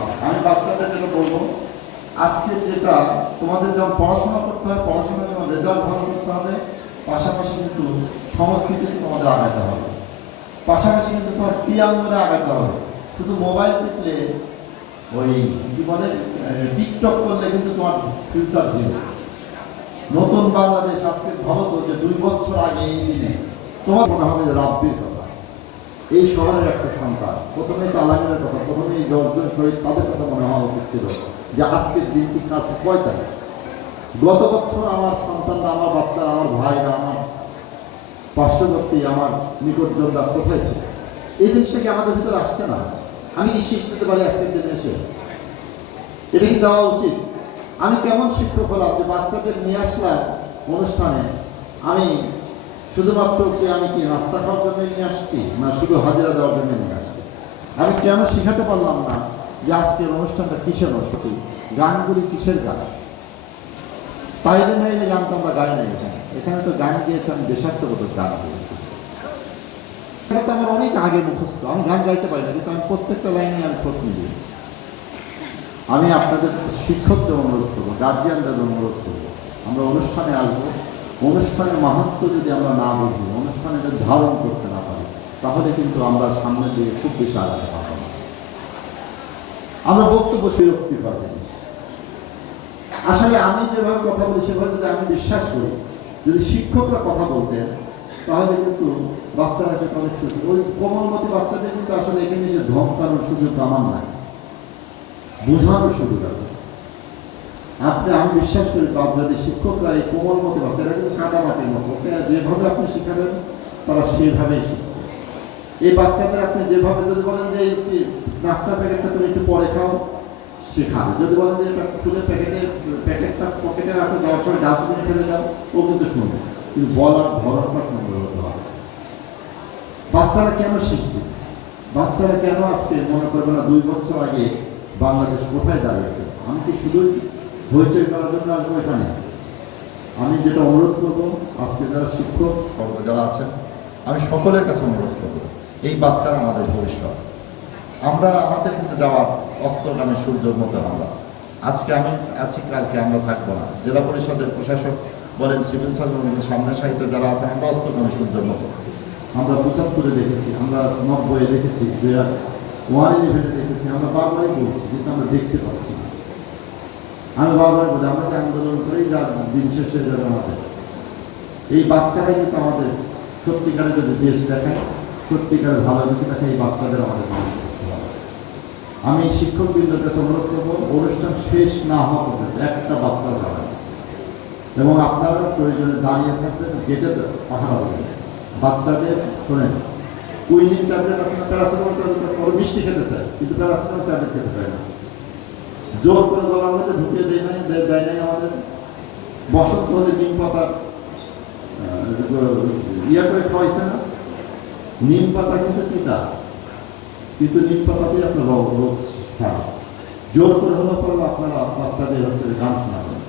হবে। আমি বাচ্চাদের যেটা বলবো, আজকে যেটা তোমাদের যেমন পড়াশোনা করতে হয়, পড়াশোনার জন্য রেজাল্ট ভালো করতে হবে, পাশাপাশি কিন্তু সংস্কৃতিতে তোমাদের আগাতে হবে, পাশাপাশি কিন্তু তোমার ক্রিয়াঙ্গনে আগাতে হবে। শুধু মোবাইল টিপলে, ওই কি বলে টিকটক করলে কিন্তু তোমার ফিউচার জিরো। নতুন বাংলাদেশ আজকে ভালো তো যে 2 বছর আগে এই দিনে তোমার মনে হবে যে রাব্বির কথা, এই শহরের একটা সন্তান, প্রথমেই তালামের কথা, প্রথমেই 10 জন শহীদ, তাদের কথা মনে হওয়া উচিত ছিল যে আজকের দিনটি কাছে 5 তারিখ। গত বছর আমার সন্তানরা, আমার বাচ্চারা, আমার ভাইরা, আমার পার্শ্ববর্তী, আমার নিকটজনরা কোথায় ছিল? এই জিনিসটা কি আমাদের ভিতরে আসছে না? আমি কি শিখতে পারি আজকের দিনে এসে? এটা কি দেওয়া উচিত? আমি কেমন শিক্ষক হলাম যে বাচ্চাদের নিয়ে আসলাম অনুষ্ঠানে, আমি শুধুমাত্র আমি কি নাস্তা খাওয়ার জন্য নিয়ে আসছি, না শুধু হাজিরা দেওয়ার জন্য নিয়ে আসছি? আমি কেন শিখাতে পারলাম না যে আজকের অনুষ্ঠানটা কিসের অনুষ্ঠান, গানগুলি কিসের গান? তাইলে নাইলে গান তো আমরা গাই নাই এখানে। এখানে তো গান গিয়েছে, আমি দেশাত্মবোধক গান গিয়েছি। এটা তো আমার অনেক আগে মুখস্থ, আমি গান গাইতে পারি না, কিন্তু আমি প্রত্যেকটা লাইনে আমি প্রথম দিয়েছি। আমি আপনাদের শিক্ষকদের অনুরোধ করবো, গার্জিয়ানদের অনুরোধ করবো, আমরা অনুষ্ঠানে আসবো, অনুষ্ঠানের মাহাত্ম্য যদি আমরা না বুঝি, অনুষ্ঠানে যদি ধারণ করতে না পারি, তাহলে কিন্তু আমরা সামনের দিকে খুব বেশি আগাতে পারবো না। আমরা বক্তব্য বিরক্তিকর জিনিস। আসলে আমি যেভাবে কথা বলি সেভাবে যদি আমি বিশ্বাস করি, যদি শিক্ষকরা কথা বলতেন, তাহলে কিন্তু বাচ্চারা কিন্তু অনেক সুযোগ, ওই কোমলমতি বাচ্চাদের কিন্তু আসলে এখানে এসে ধমকানোর সুযোগ আমার নাই, বোঝানোর সুযোগ আছে। আমি বিশ্বাস করি, যদি শিক্ষকরা এই কোমলমতি বাচ্চারা কিন্তু কাদামাটির মতো, যেভাবে আপনি শেখাবেন তারা সেভাবেই শিখবে। এই বাচ্চাদের আপনি যেভাবে, যদি বলেন যে এই নাস্তা প্যাকেটটা তুমি একটু পরে খাও, শেখাবে। যদি বলেন যে খুলে প্যাকেটটা পকেটে রাখো, যাওয়ার সময় ডাস্টবিনে ফেলে যাও, ও কিন্তু শুনবে, কিন্তু বলার ধরনটা সুন্দর হতে হবে। বাচ্চারা কেন শিখছে? বাচ্চারা কেন আজকে মনে করবে না 2 বছর আগে বাংলাদেশ কোথায় দাঁড়িয়েছে? আমি কি শুধুই হইচই করার জন্য আসবো এখানে? আমি যেটা অনুরোধ করবো, আজকে যারা শিক্ষক যারা আছেন, আমি সকলের কাছে অনুরোধ করবো, এই বাচ্চারা আমাদের ভবিষ্যৎ। আমরা আমাদের কিন্তু যাওয়ার অস্তগামী সূর্যের মতো আমরা আজকে আমি আছি, কালকে আমরা থাকবো না। জেলা পরিষদের প্রশাসক বলেন, সিভিল সার্জন, সামনের সাহিত্যে যারা আছেন, আমরা অস্তগামী সূর্যের মতো। আমরা 75-এ দেখেছি, আমরা 90-এ দেখেছি, 2001-এ দেখেছি, আমরা বারবারই বলছি, কিন্তু আমরা দেখতে পাচ্ছি না। আমি বারবার বলি, আমাকে আন্দোলন করেই যা দিন শেষ হয়ে যাবে আমাদের। এই বাচ্চারাই কিন্তু আমাদের সত্যিকারের যদি দেশ দেখায়, সত্যিকারের ভালো কিছু দেখায়, এই বাচ্চাদের আমাদের মানুষ করতে হবে। আমি শিক্ষকবৃন্দের কাছে অনুরোধ করবো, অনুষ্ঠান শেষ না হওয়া পর্যন্ত একটা বাচ্চা যাবে, এবং আপনারা প্রয়োজনে দাঁড়িয়ে থাকবেন, গেটে পাহারা দেবেন। বাচ্চাদের শোনেন, কুইনিন ট্যাবলেট আছে না, প্যারাসিটামল ট্যাবলেট, ওরা মিষ্টি খেতে চায়, কিন্তু প্যারাসিটামল ট্যাবলেট খেতে চায় না। জোর করে গলার মধ্যে ঢুকিয়ে দেয় নাই আমাদের। বসন্ত হলে নিম পাতা করে খাওয়াইছে না। নিম পাতা কিন্তু তিতা, কিন্তু নিম পাতাতেই আপনার রোগ সারা। জোর করে হলে পড়লে আপনারা বাচ্চাদের গান শোনাবেন।